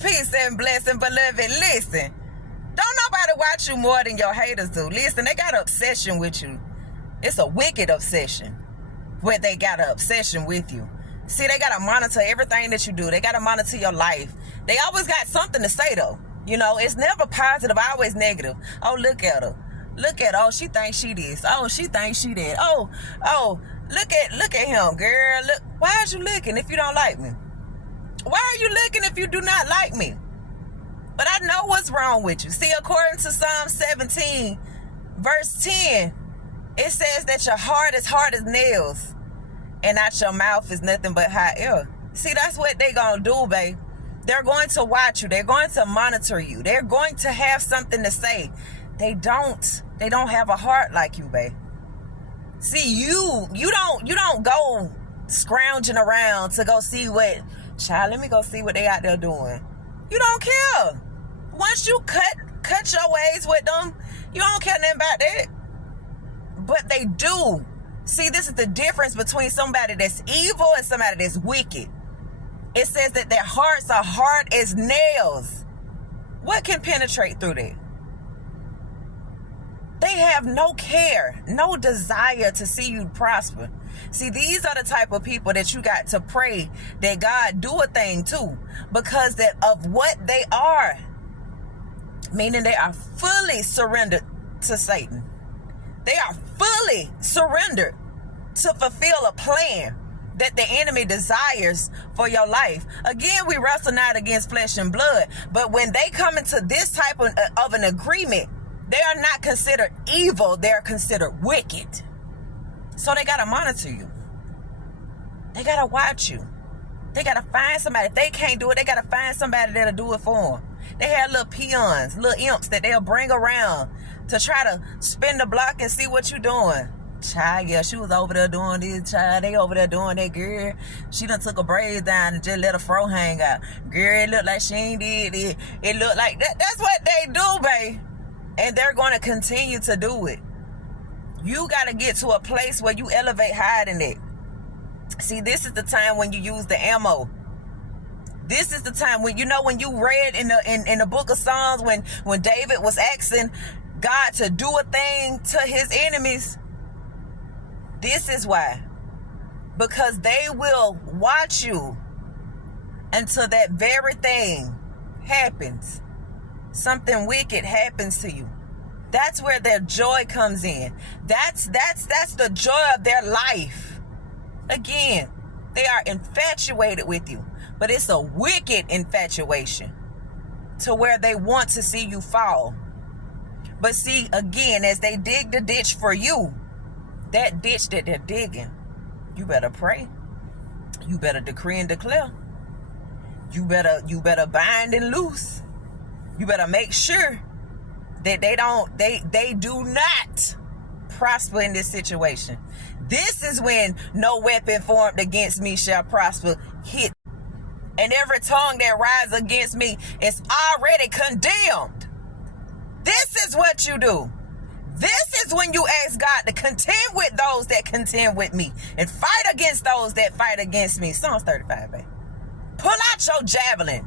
peace, and blessing, beloved. Listen, don't nobody watch you more than your haters do. Listen, they got an obsession with you. It's a wicked obsession where they got an obsession with you. See, they got to monitor everything that you do. They got to monitor your life. They always got something to say, though. You know, it's never positive, always negative. Oh, look at her. Look at her. Oh, she thinks she this. Oh, she thinks she that. Oh, look at him, girl. Look. Why are you looking if you don't like me? Why are you looking if you do not like me? But I know what's wrong with you. See, according to Psalm 17, verse 10, it says that your heart is hard as nails, and out your mouth is nothing but hot air. See, that's what they gonna do, babe. They're going to watch you. They're going to monitor you. They're going to have something to say. They don't have a heart like you, babe. See, you don't go scrounging around to go see what, child, let me go see what they out there doing. You don't care. Once you cut your ways with them, you don't care nothing about that. But they do. See, this is the difference between somebody that's evil and somebody that's wicked. It says that their hearts are hard as nails. What can penetrate through that? They have no care, no desire to see you prosper. See, these are the type of people that you got to pray that God do a thing to, because of what they are. Meaning they are fully surrendered to Satan. They are fully surrendered to fulfill a plan that the enemy desires for your life. Again, we wrestle not against flesh and blood, but when they come into this type of an agreement, they are not considered evil, they're considered wicked. So they gotta monitor you. They gotta watch you. They gotta find somebody. If they can't do it, they gotta find somebody that'll do it for them. They have little peons, little imps that they'll bring around to try to spin the block and see what you're doing. Child, yeah, she was over there doing this, child. They over there doing that, girl. She done took her braids down and just let her fro hang out. Girl, it looked like she ain't did it. It looked like that. That's what they do, babe. And they're going to continue to do it. You got to get to a place where you elevate higher than it. See, this is the time when you use the ammo. This is the time when, you know, when you read in the book of Psalms, when David was asking God to do a thing to his enemies. This is why. Because they will watch you until that very thing happens. Something wicked happens to you. That's where their joy comes in. That's the joy of their life. Again, they are infatuated with you, but it's a wicked infatuation to where they want to see you fall. But see, again, as they dig the ditch for you, that ditch that they're digging, you better pray. You better decree and declare. You better bind and loose. You better make sure that they do not prosper in this situation. This is when no weapon formed against me shall prosper. Hit. And every tongue that rises against me is already condemned. This is what you do. This is when you ask God to contend with those that contend with me and fight against those that fight against me. Psalms 35, baby. Pull out your javelin.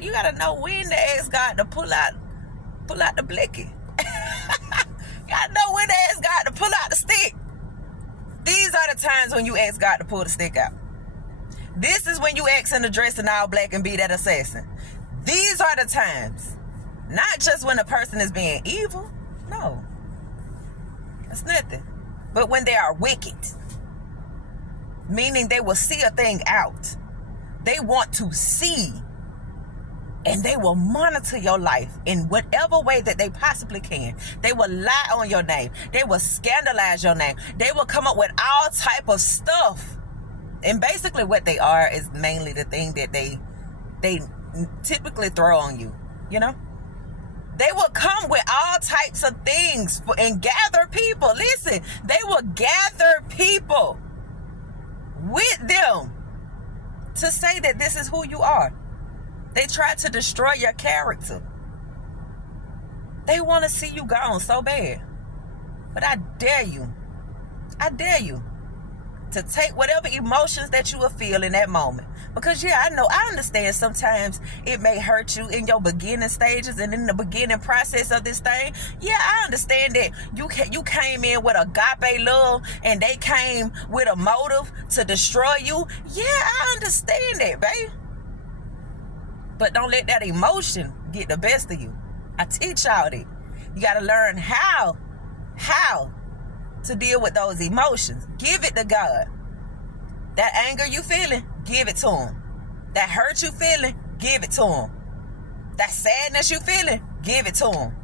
You gotta know when to ask God to pull out the blicky. You gotta know when to ask God to pull out the stick. These are the times when you ask God to pull the stick out. This is when you ask him to dress in all black and be that assassin. These are the times. Not just when a person is being evil. No. That's nothing. But when they are wicked. Meaning they will see a thing out. They want to see. And they will monitor your life in whatever way that they possibly can. They will lie on your name. They will scandalize your name. They will come up with all type of stuff. And basically what they are is mainly the thing that they typically throw on you. You know? They will come with all types of things and gather people. Listen, they will gather people with them to say that this is who you are. They try to destroy your character. They want to see you gone so bad. But I dare you to take whatever emotions that you will feel in that moment. Because I understand sometimes it may hurt you in your beginning stages and in the beginning process of this thing. I understand that you came in with agape love and they came with a motive to destroy you. I understand that, babe. But don't let that emotion get the best of you. I teach y'all that. You got to learn how to deal with those emotions. Give it to God. That anger you feeling, give it to him. That hurt you feeling, give it to him. That sadness you feeling, give it to him.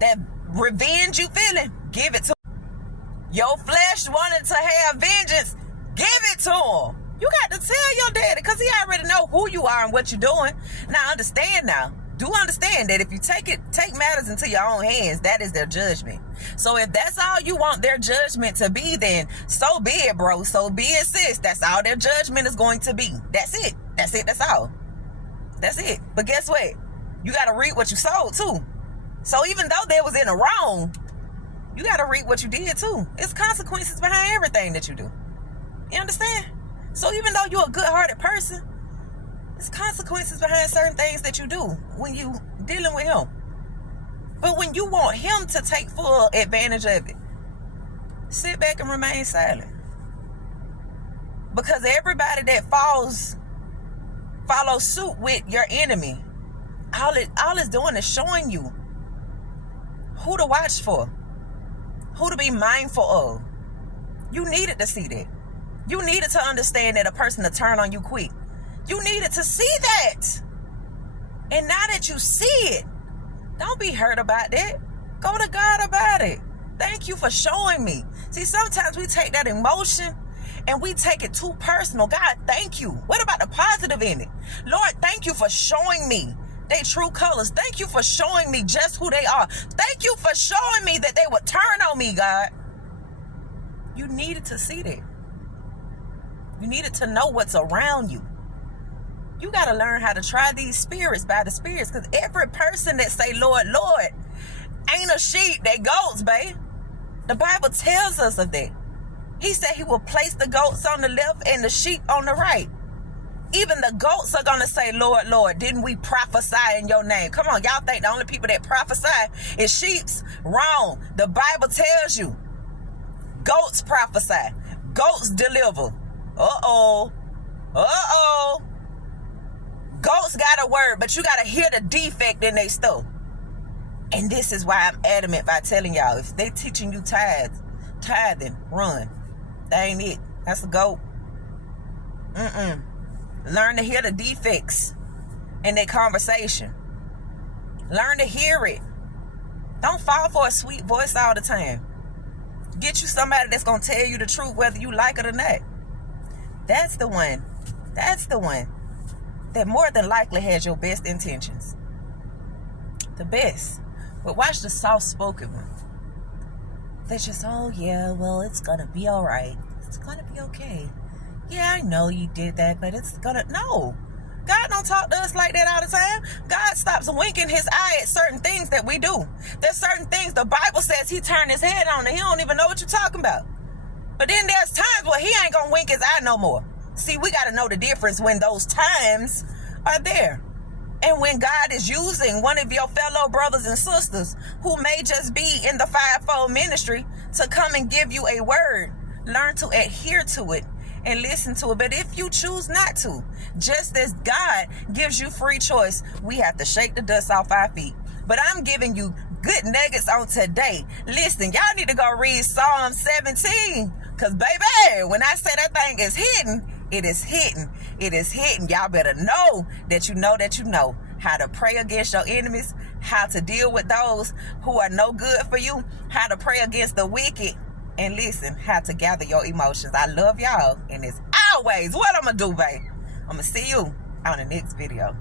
That revenge you feeling, give it to him. Your flesh wanted to have vengeance, give it to him. You got to tell your daddy, because he already know who you are and what you're doing. Now do understand that if you take matters into your own hands, that is their judgment. So if that's all you want their judgment to be, then so be it, bro. So be it, sis. That's all their judgment is going to be. That's it. That's all. That's it. But guess what? You got to reap what you sowed too. So even though they was in the wrong, you got to reap what you did too. It's consequences behind everything that you do. You understand? So even though you're a good-hearted person, there's consequences behind certain things that you do when you dealing with him. But when you want him to take full advantage of it, sit back and remain silent. Because everybody that follows suit with your enemy, all it's doing is showing you who to watch for, who to be mindful of. You needed to see that. You needed to understand that a person to turn on you quick. You needed to see that. And now that you see it, don't be hurt about that. Go to God about it. Thank you for showing me. See, sometimes we take that emotion and we take it too personal. God, thank you. What about the positive in it? Lord, thank you for showing me their true colors. Thank you for showing me just who they are. Thank you for showing me that they would turn on me, God. You needed to see that. You needed to know what's around you. You got to learn how to try these spirits by the spirits, because every person that say, Lord, Lord, ain't a sheep, they goats, babe. The Bible tells us of that. He said he will place the goats on the left and the sheep on the right. Even the goats are going to say, Lord, Lord, didn't we prophesy in your name? Come on, y'all think the only people that prophesy is sheeps? Wrong. The Bible tells you goats prophesy. Goats deliver. Uh-oh. Goats got a word, but you got to hear the defect in their stuff. And this is why I'm adamant by telling y'all, if they teaching you tithing, run. That ain't it. That's a goat. Learn to hear the defects in their conversation. Learn to hear it. Don't fall for a sweet voice all the time. Get you somebody that's going to tell you the truth whether you like it or not. That's the one that more than likely has your best intentions. The best. But watch the soft-spoken one. They just, oh yeah, well, it's gonna be all right. It's gonna be okay. Yeah, I know you did that, but it's gonna... No. God don't talk to us like that all the time. God stops winking his eye at certain things that we do. There's certain things the Bible says he turned his head on and he don't even know what you're talking about. But then there's times where he ain't gonna wink his eye no more. See, we got to know the difference when those times are there. And when God is using one of your fellow brothers and sisters who may just be in the fivefold ministry to come and give you a word, learn to adhere to it and listen to it. But if you choose not to, just as God gives you free choice, we have to shake the dust off our feet. But I'm giving you good nuggets on today. Listen, y'all need to go read Psalm 17. Because, baby, when I say that thing is hidden, it is hidden. It is hidden. Y'all better know that you know how to pray against your enemies, how to deal with those who are no good for you, how to pray against the wicked, and listen, how to gather your emotions. I love y'all, and it's always what I'm going to do, babe. I'm going to see you on the next video.